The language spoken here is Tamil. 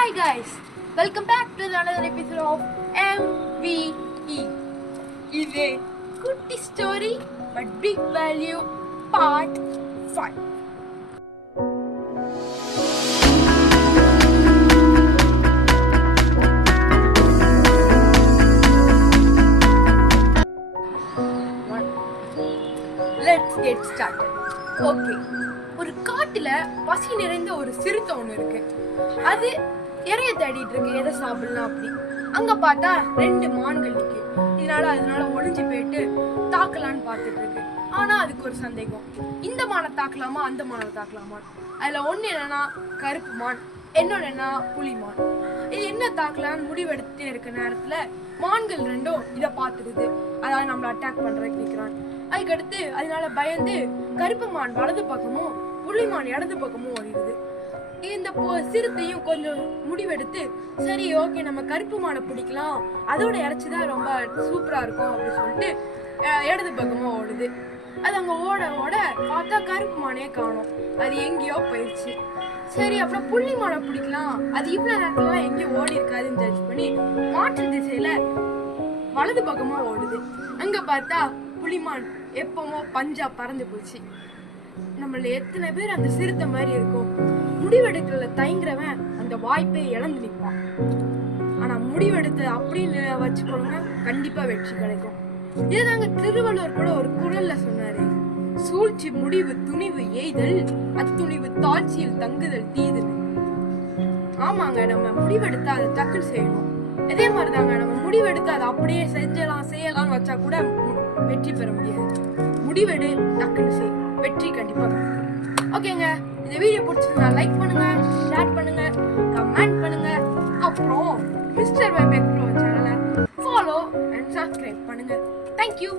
Hi guys, welcome back to another episode of MVE. Is a good story but big value part 5. Let's get started. Okay. ஒரு காட்டுல பசி நிறைந்த ஒரு சிறுத்தை ஒண்ணு இருக்கு. அது இறைய தேடிட்டு இருக்கு, எதை சாப்பிடலாம் அப்படி. அங்க பார்த்தா 2 மான்கள் இருக்கு. அதனால ஒளிஞ்சு போயிட்டு தாக்கலான்னு பார்த்துட்டு இருக்கு. ஆனா அதுக்கு ஒரு சந்தேகம், இந்த மானை தாக்கலாமா அந்த மானை தாக்கலாமா. அதுல ஒண்ணு என்னன்னா கருப்பு மான், இன்னொன்னு என்ன புலிமான். இது என்ன தாக்கலான்னு முடிவெடுத்துட்டே இருக்க நேரத்துல மான்கள் 2ம் இதை பார்த்துடுது. அதாவது நம்மள அட்டாக் பண்றதுக்கு நிற்கிறான். அதுக்கடுத்து அதனால பயந்து கருப்பு மான் வலது பக்கமும் புலிமான் இடது பக்கமும் ஓடிடுது. இந்த சிறுத்தையும் கொஞ்சம் முடிவெடுத்து, சரி ஓகே நம்ம கருப்பு மானை பிடிக்கலாம், அதோட இறைச்சிதான் ரொம்ப சூப்பரா இருக்கும் அப்படின்னு சொல்லிட்டு இடது பக்கமா ஓடுது. அது அங்க ஓட ஓட பார்த்தா கருப்பு மானே காணும், அது எங்கேயோ போயிடுச்சு. சரி அப்புறம் புள்ளிமானை பிடிக்கலாம், அது இவ்வளவு நேரத்துல எங்கேயோ ஓடி இருக்காதுன்னு ஜட்ஜ் பண்ணி மாற்று திசையில வலது பக்கமா ஓடுது. அங்க பார்த்தா புலிமான் எப்பமோ பஞ்சா பறந்து போச்சு. நம்மள எத்தனை பேர் அந்த சிறுத்தை மாதிரி இருக்கும், முடிவெடுக்கல தயங்குறவன் அந்த வாய்ப்பை இழந்து நிற்பான். ஆனா முடிவெடுத்து அப்படின்னு வச்சுக்கோங்க, கண்டிப்பா வெற்றி கிடைக்கும். இதுதாங்க திருவள்ளுவர் கூட ஒரு குறள்ல சொன்னாரு, சூழ்ச்சி முடிவு துணிவு எய்தல், அத்துணிவு தாழ்ச்சியில் தங்குதல் தீது. ஆமாங்க, நம்ம முடிவெடுத்தா அதை டக்குன்னு செய்யணும். இதே மாதிரிதாங்க நம்ம முடிவெடுத்து அதை அப்படியே செய்யலாம்னு வச்சா கூட வெற்றி பெற முடியாது. முடிவெடு, டக்குன்னு செய், வெற்றி கண்டிப்பா கிடைக்கும். ஓகேங்க, இந்த வீடியோ பிடிச்சிருந்தா லைக் பண்ணுங்க, ஷேர் பண்ணுங்க, கமெண்ட் பண்ணுங்க. அப்புறம் மிஸ்டர் வைபெக் ப்ரோ சேனலை ஃபாலோ அண்ட் சப்ஸ்கிரைப் பண்ணுங்க. தேங்க்யூ.